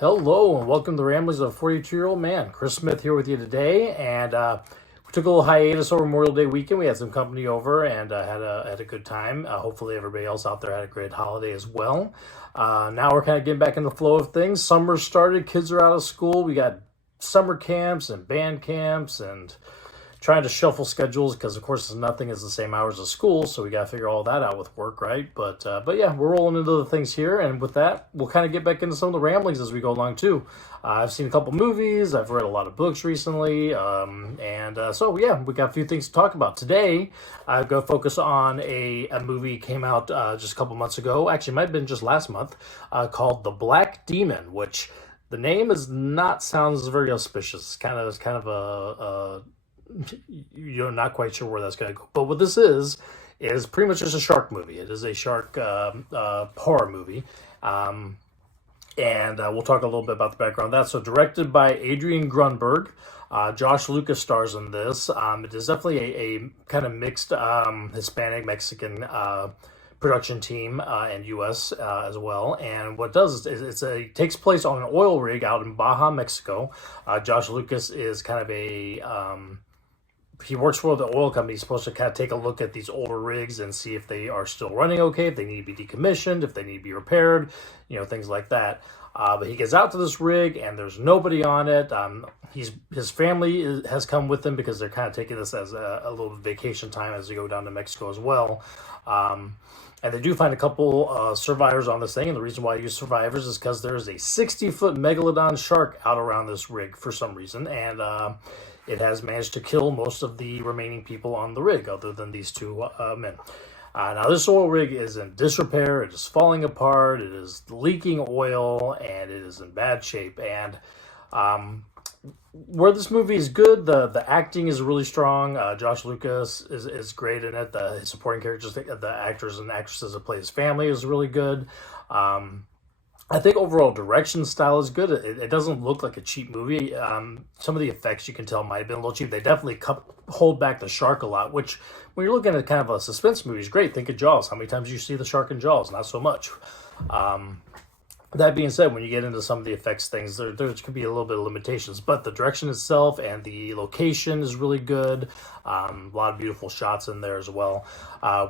Hello and welcome to the Ramblings of a 42-year-old man. Chris Smith here with you today, and we took a little hiatus over Memorial Day weekend. We had some company over and had a good time. Hopefully everybody else out there had a great holiday as well. Now we're kind of getting back in the flow of things. Summer started, kids are out of school. We got summer camps and band camps and trying to shuffle schedules because of course nothing is the same hours as school, so we got to figure all that out with work, right? But yeah, we're rolling into the things here, and with that we'll kind of get back into some of the ramblings as we go along too. I've seen a couple movies, I've read a lot of books recently, so yeah, we got a few things to talk about today. I'm going to focus on a movie came out just a couple months ago, actually it might have been just last month, called The Black Demon, which the name is not sounds very auspicious. It's kind of a you're not quite sure where that's going to go. But what this is pretty much just a shark movie. It is a shark horror movie. And we'll talk a little bit about the background of that. So directed by Adrian Grunberg. Josh Lucas stars in this. It is definitely a kind of mixed Hispanic, Mexican production team and U.S. As well. And what it does is it takes place on an oil rig out in Baja, Mexico. Josh Lucas is kind of he works for the oil company. He's supposed to kind of take a look at these older rigs and see if they are still running okay, if they need to be decommissioned, if they need to be repaired, things like that. But he gets out to this rig and there's nobody on it. His family has come with him because they're kind of taking this as a little vacation time as they go down to Mexico as well. And they do find a couple survivors on this thing. And the reason why I use survivors is because there is a 60-foot megalodon shark out around this rig for some reason. And it has managed to kill most of the remaining people on the rig, other than these two men. Now, this oil rig is in disrepair. It is falling apart. It is leaking oil, and it is in bad shape. And where this movie is good, the acting is really strong. Josh Lucas is great in it. The supporting characters, the actors and actresses that play his family is really good. I think overall direction style is good. It doesn't look like a cheap movie. Some of the effects you can tell might have been a little cheap. They definitely hold back the shark a lot, which when you're looking at kind of a suspense movie is great. Think of Jaws. How many times do you see the shark in Jaws? Not so much. That being said, when you get into some of the effects things, there could be a little bit of limitations, but the direction itself and the location is really good. A lot of beautiful shots in there as well.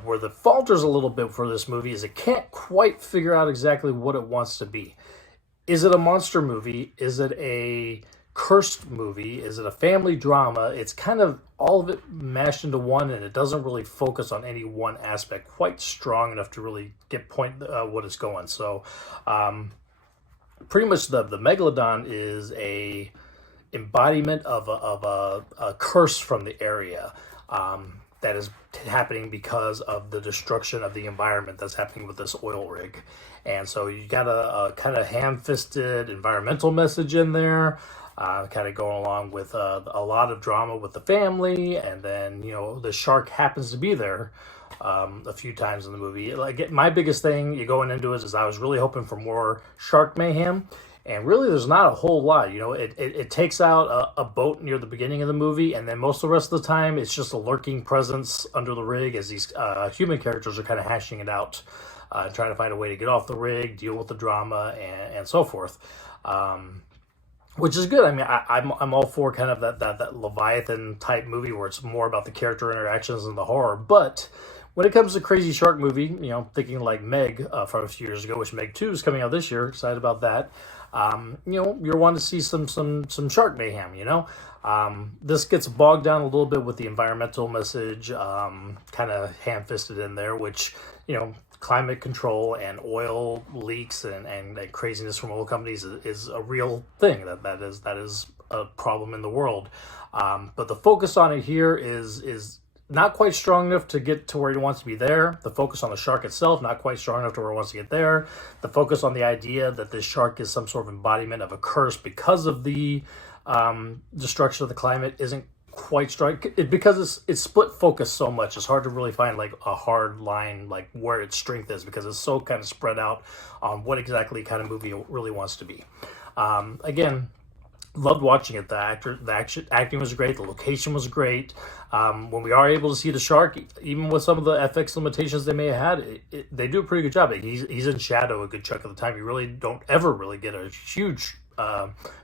Where the falters a little bit for this movie is it can't quite figure out exactly what it wants to be. Is it a monster movie? Is it a cursed movie? Is it a family drama? It's kind of all of it mashed into one, and it doesn't really focus on any one aspect quite strong enough to really get what it's going. So pretty much the megalodon is a embodiment of a curse from the area that is happening because of the destruction of the environment that's happening with this oil rig. And so you got a kind of ham-fisted environmental message in there. Kind of going along with a lot of drama with the family, and then the shark happens to be there a few times in the movie. Like my biggest thing going into it is I was really hoping for more shark mayhem, and really there's not a whole lot. It takes out a boat near the beginning of the movie, and then most of the rest of the time it's just a lurking presence under the rig as these human characters are kind of hashing it out, trying to find a way to get off the rig, deal with the drama, and so forth. Which is good. I mean, I'm all for kind of that Leviathan type movie where it's more about the character interactions and the horror. But when it comes to crazy shark movie, thinking like Meg from a few years ago, which Meg 2 is coming out this year. Excited about that. You're wanting to see some shark mayhem. This gets bogged down a little bit with the environmental message, kind of ham-fisted in there, which climate control and oil leaks and craziness from oil companies is a real thing. That is a problem in the world. But the focus on it here is not quite strong enough to get to where it wants to be there. The focus on the shark itself, not quite strong enough to where it wants to get there. The focus on the idea that this shark is some sort of embodiment of a curse because of the destruction of the climate isn't quite strong because it's split focus so much. It's hard to really find like a hard line like where its strength is because it's so kind of spread out on what exactly kind of movie it really wants to be. Again, loved watching it. The acting was great. The location was great. When we are able to see the shark, even with some of the FX limitations they may have had, they do a pretty good job. He's in shadow a good chunk of the time. You really don't ever really get a huge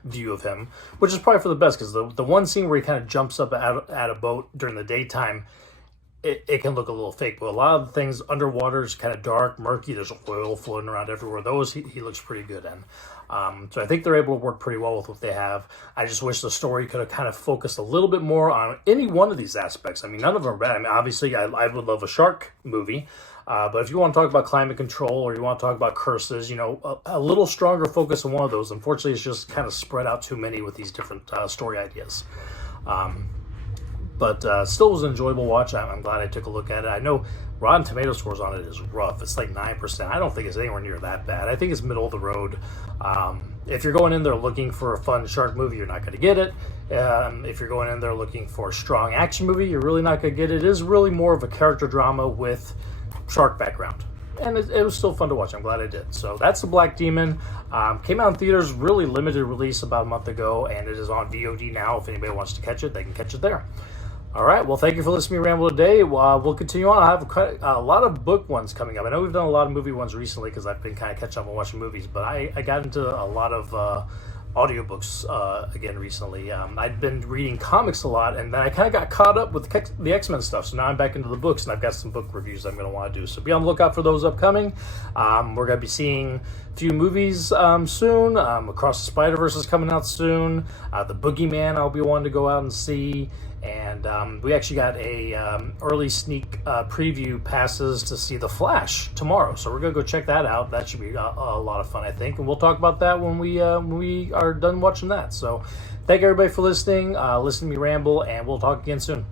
view of him, which is probably for the best, because the one scene where he kind of jumps up at a boat during the daytime, it can look a little fake, but a lot of the things underwater is kind of dark, murky. There's oil floating around everywhere. Those he looks pretty good in. So I think they're able to work pretty well with what they have. I just wish the story could have kind of focused a little bit more on any one of these aspects. I mean, none of them are bad. I mean, obviously, I would love a shark movie. But if you want to talk about climate control, or you want to talk about curses, a little stronger focus on one of those. Unfortunately, it's just kind of spread out too many with these different story ideas. But still was an enjoyable watch. I'm glad I took a look at it. I know Rotten Tomato scores on it is rough. It's like 9%. I don't think it's anywhere near that bad. I think it's middle of the road. If you're going in there looking for a fun shark movie, you're not going to get it. If you're going in there looking for a strong action movie, you're really not going to get it. It is really more of a character drama with shark background. And it was still fun to watch. I'm glad I did. So that's The Black Demon. Came out in theaters, really limited release about a month ago, and it is on VOD now. If anybody wants to catch it, they can catch it there. All right. Well, thank you for listening to me ramble today. We'll continue on. I have a lot of book ones coming up. I know we've done a lot of movie ones recently because I've been kind of catching up on watching movies, but I got into a lot of audiobooks again recently. I'd been reading comics a lot, and then I kind of got caught up with the X-Men stuff. So now I'm back into the books, and I've got some book reviews I'm going to want to do. So be on the lookout for those upcoming. We're going to be seeing a few movies soon. Across the Spider-Verse is coming out soon. The Boogeyman I'll be wanting to go out and see. And we actually got a early sneak preview passes to see The Flash tomorrow. So we're going to go check that out. That should be a lot of fun, I think. And we'll talk about that when we are done watching that. So thank everybody for listening. Listen to me ramble, and we'll talk again soon.